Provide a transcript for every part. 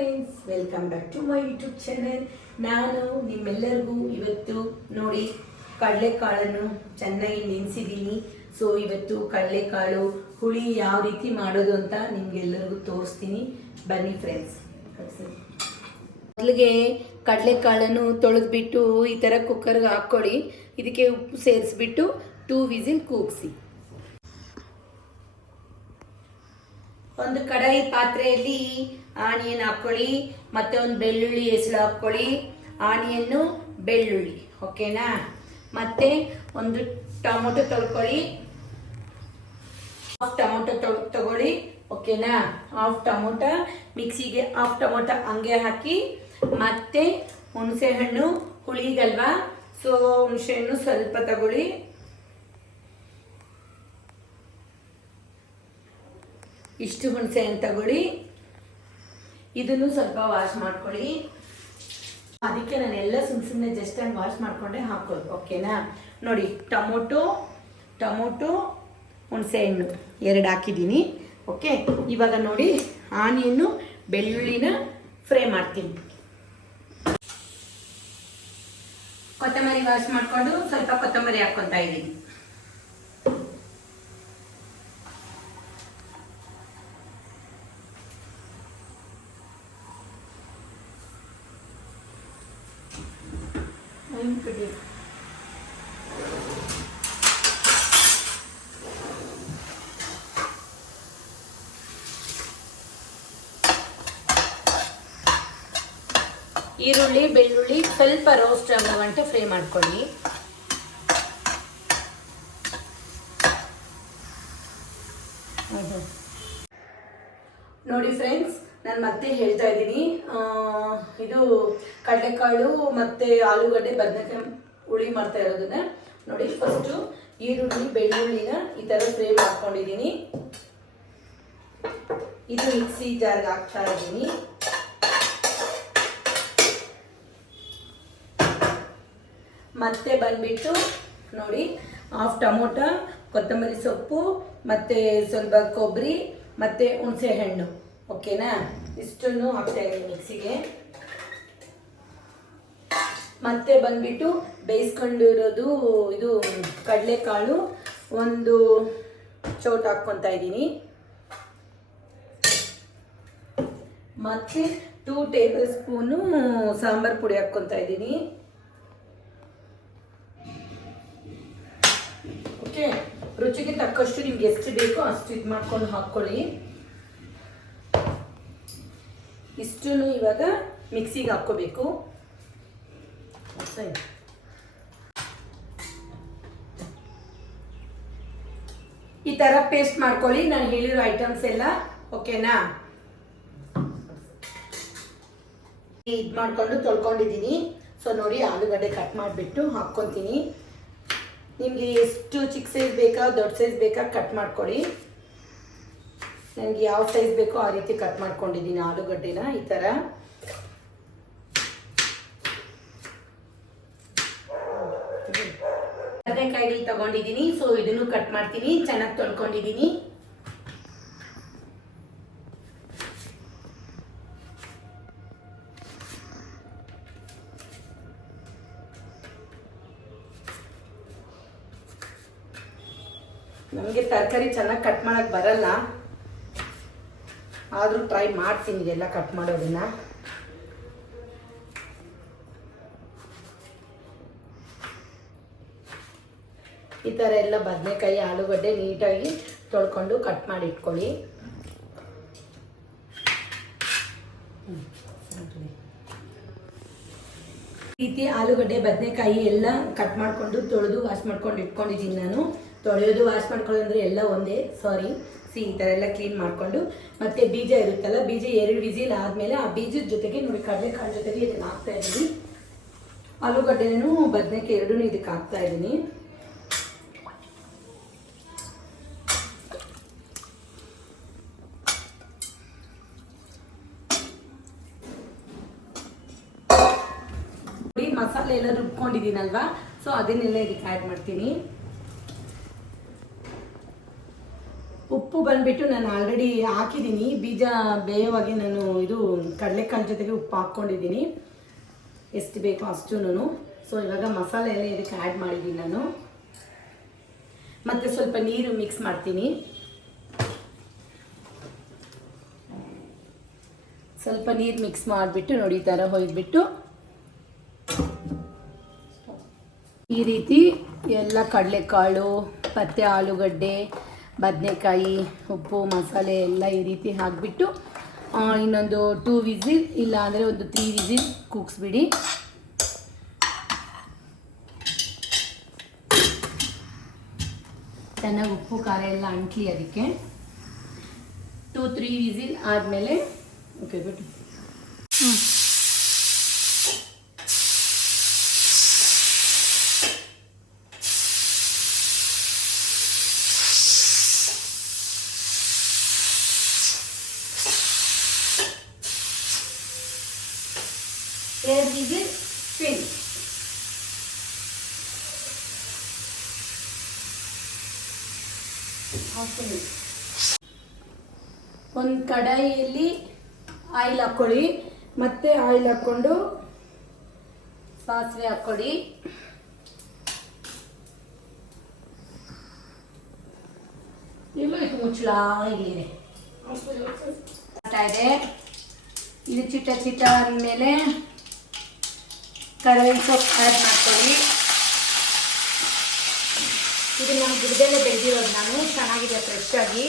Friends, welcome back to my YouTube channel. ನಾನು ನಿಮ್ಮೆಲ್ಲರಿಗೂ ಇವತ್ತು ನೋಡಿ ಕಡಲೆಕಾಳನ್ನು ಚೆನ್ನಾಗಿ ನೆನೆಸಿದ್ದೀನಿ. ಸೊ ಇವತ್ತು ಕಡಲೆಕಾಳು ಹುಳಿ ಯಾವ ರೀತಿ ಮಾಡೋದು ಅಂತ ನಿಮ್ಗೆಲ್ಲರಿಗೂ ತೋರಿಸ್ತೀನಿ. ಬನ್ನಿ ಫ್ರೆಂಡ್ಸ್. ಮೊದಲಿಗೆ ಕಡಲೆಕಾಳನ್ನು ತೊಳೆದ್ಬಿಟ್ಟು ಈ ಥರ ಕುಕ್ಕರ್ಗೆ ಹಾಕ್ಕೊಳ್ಳಿ. ಇದಕ್ಕೆ ಉಪ್ಪು ಸೇರಿಸ್ಬಿಟ್ಟು 2 ವಿಸಿಲ್ ಕೂಗಿಸಿ. ಒಂದು ಕಡಾಯಿ ಪಾತ್ರೆಯಲ್ಲಿ ಆನಿಯನ್ ಹಾಕ್ಕೊಳ್ಳಿ, ಮತ್ತೆ ಒಂದು ಬೆಳ್ಳುಳ್ಳಿ ಹೆಸರು ಹಾಕ್ಕೊಳ್ಳಿ. ಆನಿಯನ್ನು ಬೆಳ್ಳುಳ್ಳಿ, ಓಕೆನಾ? ಮತ್ತೆ ಒಂದು ಟೊಮೊಟೊ ತೊಳ್ಕೊಳ್ಳಿ, ಹಾಫ್ ಟೊಮೊಟೊ ತಗೊಳ್ಳಿ, ಓಕೆನಾ? ಹಾಫ್ ಟೊಮೊಟೊ ಮಿಕ್ಸಿಗೆ, ಹಾಫ್ ಟೊಮೊಟೊ ಹಂಗೆ ಹಾಕಿ. ಮತ್ತೆ ಹುಣಸೆಹಣ್ಣು ಹುಳಿಗಲ್ವಾ, ಸೊ ಹುಣಸೆಹಣ್ಣು ಸ್ವಲ್ಪ ತಗೊಳ್ಳಿ. ಇಷ್ಟು ಹುಣಸೆ ಹಣ್ಣು ತಗೊಳ್ಳಿ. ಇದನ್ನು ಸ್ವಲ್ಪ ವಾಶ್ ಮಾಡ್ಕೊಳ್ಳಿ. ಅದಕ್ಕೆ ನಾನೆಲ್ಲ ಸುಮ್ಮನೆ ಜಸ್ಟ್ ಹಂಗೆ ವಾಶ್ ಮಾಡಿಕೊಂಡೆ ಹಾಕೋದು, ಓಕೆನಾ? ನೋಡಿ, ಟೊಮೊಟೊ ಹುಣಸೆ ಹಣ್ಣು 2 ಹಾಕಿದ್ದೀನಿ, ಓಕೆ. ಇವಾಗ ನೋಡಿ ಆನಿಯನ್ನು ಬೆಳ್ಳುಳ್ಳಿನ ಫ್ರೈ ಮಾಡ್ತೀನಿ. ಕೊತ್ತಂಬರಿ ವಾಶ್ ಮಾಡಿಕೊಂಡು ಸ್ವಲ್ಪ ಕೊತ್ತಂಬರಿ ಹಾಕ್ಕೊತಾ ಇದ್ದೀನಿ. ಈರುಳ್ಳಿ ಬೆಳ್ಳುಳ್ಳಿ ಸ್ವಲ್ಪ ರೋಸ್ಟ್ ಆಗೋ ಗಂಟ ಫ್ರೈ ಮಾಡ್ಕೊಳ್ಳಿ. ನೋಡಿ ಫ್ರೆಂಡ್ಸ್, ನಾನು ಮತ್ತೆ ಹೇಳ್ತಾ ಇದ್ದೀನಿ, ಇದು ಕಡಲೆಕಾಳು ಮತ್ತು ಆಲೂಗಡ್ಡೆ ಬದನೆಕಾಯಿ ಹುಳಿ ಮಾಡ್ತಾ ಇರೋದನ್ನ ನೋಡಿ. ಫಸ್ಟು ಈರುಳ್ಳಿ ಬೆಳ್ಳುಳ್ಳಿನ ಈ ಥರ ಫ್ರೈ ಮಾಡ್ಕೊಂಡಿದ್ದೀನಿ. ಇದು ಮಿಕ್ಸಿ ಜಾರ್ಗೆ ಹಾಕ್ತಾ ಇದ್ದೀನಿ. ಮತ್ತೆ ಬಂದ್ಬಿಟ್ಟು ನೋಡಿ, ಹಾಫ್ ಟೊಮೊಟೊ, ಕೊತ್ತಂಬರಿ ಸೊಪ್ಪು, ಮತ್ತು ಸ್ವಲ್ಪ ಕೊಬ್ಬರಿ ಮತ್ತು ಹುಣಸೆ ಹಣ್ಣು, ಓಕೆನಾ? ಇಷ್ಟನ್ನು ಹಾಕ್ತಾ ಇದ್ದೀನಿ ಮಿಕ್ಸಿಗೆ. ಮತ್ತೆ ಬಂದ್ಬಿಟ್ಟು ಬೇಯಿಸ್ಕೊಂಡಿರೋದು ಇದು ಕಡಲೆಕಾಳು ಒಂದು ಚೌಟ ಹಾಕ್ಕೊತಾ ಇದ್ದೀನಿ. ಮತ್ತು 2 ಟೇಬಲ್ ಸ್ಪೂನು ಸಾಂಬಾರು ಪುಡಿ ಹಾಕ್ಕೊತಾ ಇದ್ದೀನಿ, ಓಕೆ. ರುಚಿಗೆ ತಕ್ಕಷ್ಟು ನಿಮ್ಗೆ ಎಷ್ಟು ಬೇಕೋ ಅಷ್ಟು ಇದು ಮಾಡ್ಕೊಂಡು ಹಾಕ್ಕೊಳ್ಳಿ. ಇಷ್ಟನ್ನು ಇವಾಗ ಮಿಕ್ಸಿಗೆ ಹಾಕ್ಕೋಬೇಕು. ಈ ಥರ ಪೇಸ್ಟ್ ಮಾಡ್ಕೊಳ್ಳಿ, ನಾನು ಹೇಳಿರೋ ಐಟಮ್ಸ್ ಎಲ್ಲ, ಓಕೆನಾ? ಇದು ಮಾಡಿಕೊಂಡು ತೊಳ್ಕೊಂಡಿದ್ದೀನಿ. ಸೊ ನೋಡಿ, ಆಲೂಗಡ್ಡೆ ಕಟ್ ಮಾಡಿಬಿಟ್ಟು ಹಾಕ್ಕೊತೀನಿ. ನಿಮಗೆ ಎಷ್ಟು ಚಿಕ್ಕ ಸೈಜ್ ಬೇಕಾ ದೊಡ್ಡ ಸೈಜ್ ಬೇಕಾ ಕಟ್ ಮಾಡ್ಕೊಳ್ಳಿ. ನನಗೆ ಯಾವ ಸೈಜ್ ಬೇಕೋ ಆ ರೀತಿ ಕಟ್ ಮಾಡ್ಕೊಂಡಿದ್ದೀನಿ ಆಲೂಗಡ್ಡೆನ ಈ ಥರ. ಬದನೆಕಾಯಿಗಳು ತಗೊಂಡಿದ್ದೀನಿ, ಸೊ ಇದನ್ನು ಕಟ್ ಮಾಡ್ತೀನಿ. ಚೆನ್ನಾಗಿ ತೊಳ್ಕೊಂಡಿದ್ದೀನಿ. ನಮಗೆ ತರಕಾರಿ ಚೆನ್ನಾಗಿ ಕಟ್ ಮಾಡೋಕ್ಕೆ ಬರಲ್ಲ, ಆದರೂ ಟ್ರೈ ಮಾಡ್ತೀನಿ ಇದೆಲ್ಲ ಕಟ್ ಮಾಡೋದನ್ನ. ಈ ಥರ ಎಲ್ಲ ಬದನೆಕಾಯಿ ಆಲೂಗಡ್ಡೆ ನೀಟಾಗಿ ತೊಳ್ಕೊಂಡು ಕಟ್ ಮಾಡಿ ಇಟ್ಕೊಳ್ಳಿ. ಈ ರೀತಿ ಆಲೂಗಡ್ಡೆ ಬದನೆಕಾಯಿ ಎಲ್ಲ ಕಟ್ ಮಾಡಿಕೊಂಡು ತೊಳೆದು ವಾಶ್ ಮಾಡ್ಕೊಂಡು ಇಟ್ಕೊಂಡಿದ್ದೀನಿ ನಾನು. ತೊಳೆಯೋದು ವಾಶ್ ಮಾಡ್ಕೊಳ್ಳೋದು ಅಂದರೆ ಎಲ್ಲ ಒಂದೇ, ಸಾರಿ. ಈ ಥರ ಎಲ್ಲ ಕ್ಲೀನ್ ಮಾಡಿಕೊಂಡು, ಮತ್ತು ಬೀಜ ಇರುತ್ತಲ್ಲ, ಬೀಜ 2 ವಿಸಿಲ್ ಆದಮೇಲೆ ಆ ಬೀಜದ ಜೊತೆಗೆ ನೋಡಿ ಕಡಲೆಕಾಳು ಜೊತೆಗೆ ಇದನ್ನು ಹಾಕ್ತಾ ಇದ್ದೀನಿ. ಆಲೂಗಡ್ಡೆನೂ ಬದನೆಕಾಯಿ 2 ಇದಕ್ಕೆ ಹಾಕ್ತಾ ಇದ್ದೀನಿ. ನೋಡಿ, ಮಸಾಲೆ ಎಲ್ಲ ರುಬ್ಕೊಂಡಿದ್ದೀನಲ್ವಾ, ಸೊ ಅದನ್ನೆಲ್ಲ ಇದಕ್ಕೆ ಆ್ಯಡ್ ಮಾಡ್ತೀನಿ. ಉಪ್ಪು ಬಂದುಬಿಟ್ಟು ನಾನು ಆಲ್ರೆಡಿ ಹಾಕಿದ್ದೀನಿ, ಬೀಜ ಬೇಯವಾಗಿ ನಾನು ಇದು ಕಡಲೆಕಾಳು ಜೊತೆಗೆ ಉಪ್ಪು ಹಾಕ್ಕೊಂಡಿದ್ದೀನಿ, ಎಷ್ಟು ಬೇಕೋ ಅಷ್ಟೂ. ಸೊ ಇವಾಗ ಮಸಾಲೆ ಎಲ್ಲ ಇದಕ್ಕೆ ಆ್ಯಡ್ ಮಾಡಿದ್ದೀನಿ ನಾನು. ಮತ್ತು ಸ್ವಲ್ಪ ನೀರು ಮಿಕ್ಸ್ ಮಾಡ್ತೀನಿ. ಸ್ವಲ್ಪ ನೀರು ಮಿಕ್ಸ್ ಮಾಡಿಬಿಟ್ಟು ನೋಡಿ ಈ ಥರ ಹೊಯ್ದುಬಿಟ್ಟು ಈ ರೀತಿ ಎಲ್ಲ ಕಡಲೆಕಾಳು ಮತ್ತು ಆಲೂಗಡ್ಡೆ, ಬದನೆಕಾಯಿ, ಉಪ್ಪು, ಮಸಾಲೆ ಎಲ್ಲ ಈ ರೀತಿ ಹಾಕಿಬಿಟ್ಟು ಇನ್ನೊಂದು 2 ವಿಸಿಲ್ ಇಲ್ಲ ಅಂದರೆ ಒಂದು 3 ವಿಸಿಲ್ ಕೂಗಿಸ್ಬಿಡಿ. ಚೆನ್ನಾಗಿ ಉಪ್ಪು ಖಾರ ಎಲ್ಲ ಅಂಟ್ಲಿ ಅದಕ್ಕೆ. 2-3 ವಿಸಿಲ್ ಆದಮೇಲೆ ಓಕೆ ಬಿಟ್ಟು ವಿಸಿಲ್ ಫಿನಿಶ್. ಒಂದು ಕಡಾಯಿಯಲ್ಲಿ ಆಯಿಲ್ ಹಾಕ್ಕೊಳ್ಳಿ. ಮತ್ತೆ ಆಯಿಲ್ ಹಾಕ್ಕೊಂಡು ಸಾಸಿವೆ ಹಾಕ್ಕೊಳ್ಳಿ. ಮುಚ್ಚಳ ಇಲ್ಲಿದೆ ಇದೆ. ಇದು ಚಿಟ್ಟ ಚಿಟ್ಟ ಆದಮೇಲೆ ಕರಿಬೇವಿನ ಸೊಪ್ಪು ಆ್ಯಡ್ ಮಾಡ್ಕೊಳ್ಳಿ. ಇದು ನಮ್ಮ ಗಿಡದಲ್ಲೇ ಬೆಳೆದಿರೋದು, ನಾನು ಚೆನ್ನಾಗಿದೆ ಫ್ರೆಶ್ ಆಗಿ.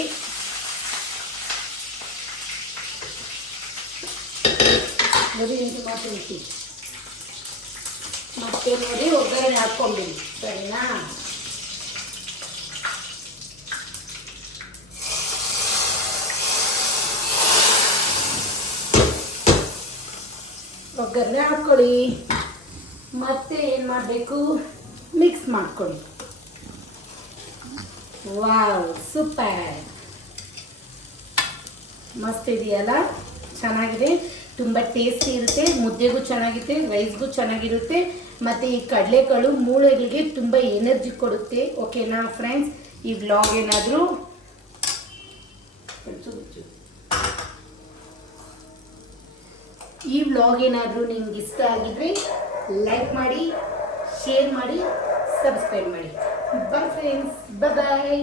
ಬರೀ ಇಂಟು ಮಾತು ಮತ್ತೆ ನೋಡಿ ಒಗ್ಗರಣೆ ಹಾಕ್ಕೊಂಬಿಡಿ, ಸರಿನಾ? ಒಗ್ಗರಣೆ ಹಾಕ್ಕೊಳ್ಳಿ. ಮತ್ತೆ ಏನು ಮಾಡಬೇಕು, ಮಿಕ್ಸ್ ಮಾಡ್ಕೊಳ್ಳಿ. ವಾವ್, ಸೂಪರ್, ಮಸ್ತ್ ಇದೆಯಲ್ಲ, ಚೆನ್ನಾಗಿದೆ, ತುಂಬ ಟೇಸ್ಟಿ ಇರುತ್ತೆ, ಮುದ್ದೆಗೂ ಚೆನ್ನಾಗಿರುತ್ತೆ, ರೈಸ್ಗೂ ಚೆನ್ನಾಗಿರುತ್ತೆ. ಮತ್ತು ಈ ಕಡಲೆಕಾಳು ಮೂಳೆಗಳಿಗೆ ತುಂಬ ಎನರ್ಜಿ ಕೊಡುತ್ತೆ. ಓಕೆನಾ ಫ್ರೆಂಡ್ಸ್? ಈ ವ್ಲಾಗ್ ಏನಾದರೂ ನಿಮ್ಗೆ ಇಷ್ಟ ಆಗಿದ್ರೆ ಲೈಕ್ ಮಾಡಿ, ಶೇರ್ ಮಾಡಿ, ಸಬ್ಸ್ಕ್ರೈಬ್ ಮಾಡಿ. ಬಾಯ್ ಫ್ರೆಂಡ್ಸ್, ಬಾಯ್.